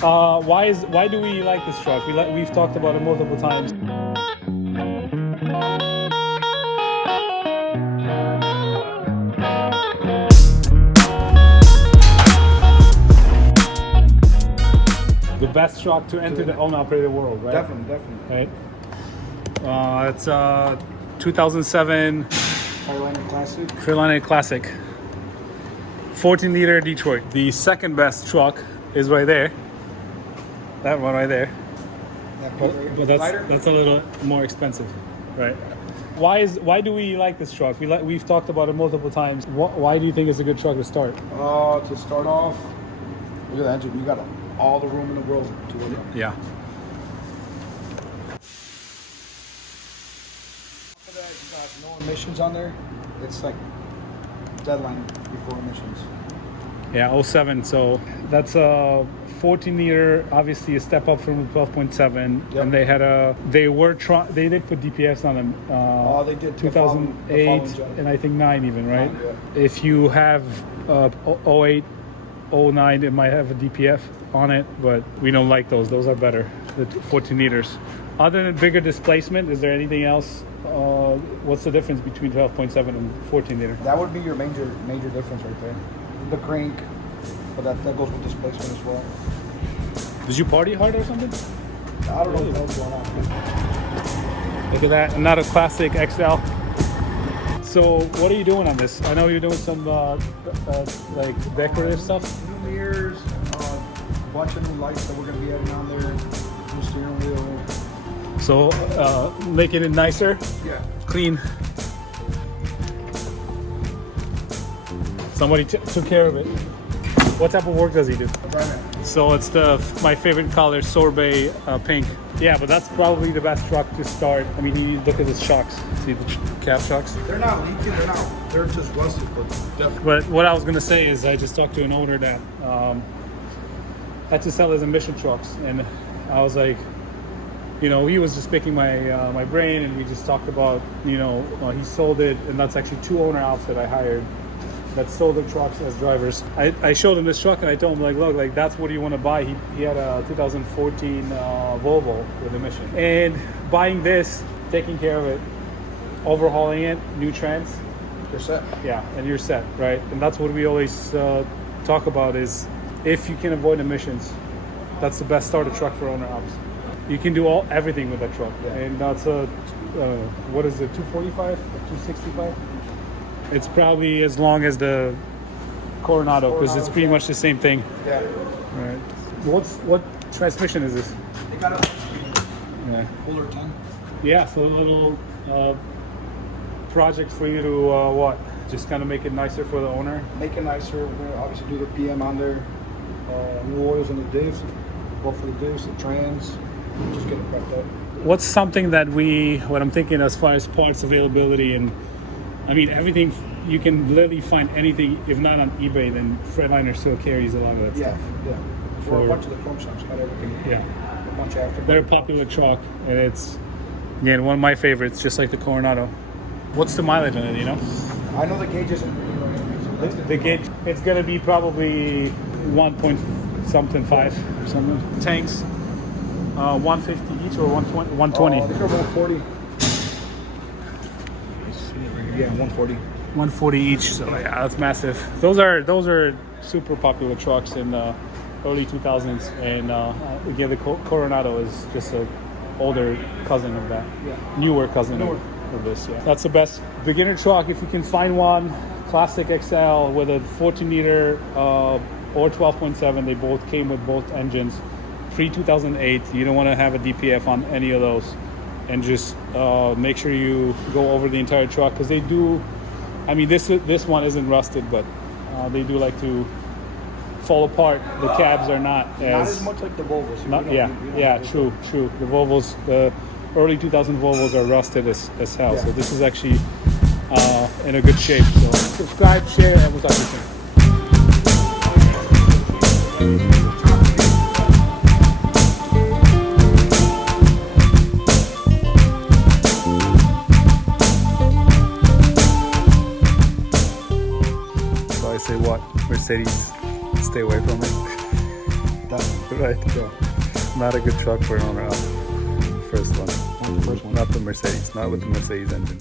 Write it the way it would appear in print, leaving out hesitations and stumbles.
Why do we like this truck? We've talked about it multiple times. The best truck to enter the owner-operated world, right? Definitely. Right. It's 2007 Freightliner Classic. Freightliner Classic 14-liter Detroit. The second best truck is right there. That one right there. But that's a little more expensive, right? Why do we like this truck? We've talked about it multiple times. Why do you think it's a good truck to start? To start off, look at the engine. You got all the room in the world to work on. Yeah. After that, you got no emissions on there. It's like deadline before emissions. Yeah, 07. So that's a 14-liter, obviously a step up from the 12.7. Yep. And they did put DPFs on them. They did 2008 and I think 9 even, right? 9, yeah. If you have 08, 09, it might have a DPF on it, but we don't like those. Those are better, the 14 liters. Other than bigger displacement, is there anything else? What's the difference between 12.7 and 14 liter? That would be your major difference right there. The crank, but that goes with displacement as well. Did you party hard or something? I don't know what the hell's going on. Look at that, another Classic XL. So what are you doing on this? I know you're doing some like decorative stuff. New mirrors, a bunch of new lights that we're going to be adding on there, new steering wheel. So making it nicer, Yeah. clean. Somebody took care of it. What type of work does he do? So it's my favorite color, sorbet pink. Yeah, but that's probably the best truck to start. I mean, you look at the shocks. See the cab shocks? They're not leaking, they're just rusted, but definitely. But what I was gonna say is I just talked to an owner that had to sell his emission trucks, and I was like, he was just picking my brain, and we just talked about, he sold it, and that's actually 2 owner ops that I hired that sold the trucks as drivers. I showed him this truck, and I told him, look, that's what you want to buy. He had a 2014 Volvo with emission, and buying this, taking care of it, overhauling it, new trans, You're set. yeah, and you're set, right? And that's what we always talk about is if you can avoid emissions, that's the best starter truck for owner ops. You can do everything with that truck, Yeah. and that's what is it, 245 or 265? It's probably as long as the Coronado, because it's pretty much the same thing. Yeah. Right. What transmission is this? They got a Yeah. fuller 10. Yeah, so a little project for you to just kind of make it nicer for the owner. Make it nicer. We're going to obviously do the PM on there. New oils on the divs. Both for the divs, the trans. Just get it prepped up. What's something that what I'm thinking as far as parts availability, and I mean everything, you can literally find anything, if not on eBay, then Freightliner still carries a lot of that stuff. Yeah. For a bunch of the chrome shops got everything. Yeah. A bunch after. They're a popular truck, and it's, again, one of my favorites, just like the Coronado. What's the mileage on it, I know the gauge isn't really right. The gauge, it's gonna be probably 1.5 or something. Tanks, 150 each or 120? 120. They're about 40. Yeah, 140. 140 each. So yeah, that's massive. Those are super popular trucks in the early 2000s, and again, the Coronado is just a older cousin of that. Yeah. Newer cousin of this. Yeah, that's the best beginner truck if you can find one. Classic XL with a 14 liter or 12.7. They both came with both engines. Pre-2008, you don't want to have a DPF on any of those, and just make sure you go over the entire truck, because they do. I mean, this one isn't rusted, but they do like to fall apart. The cabs are not as much like the Volvos. True. The Volvos, the early 2000 Volvos are rusted as hell. Yeah. So this is actually in a good shape. So subscribe, share, and we'll talk to you soon. So I say what? Mercedes, stay away from it. that one. Right. Yeah, Not a good truck for an owner. First one. not the first one. Not the Mercedes. Not with the Mercedes engine.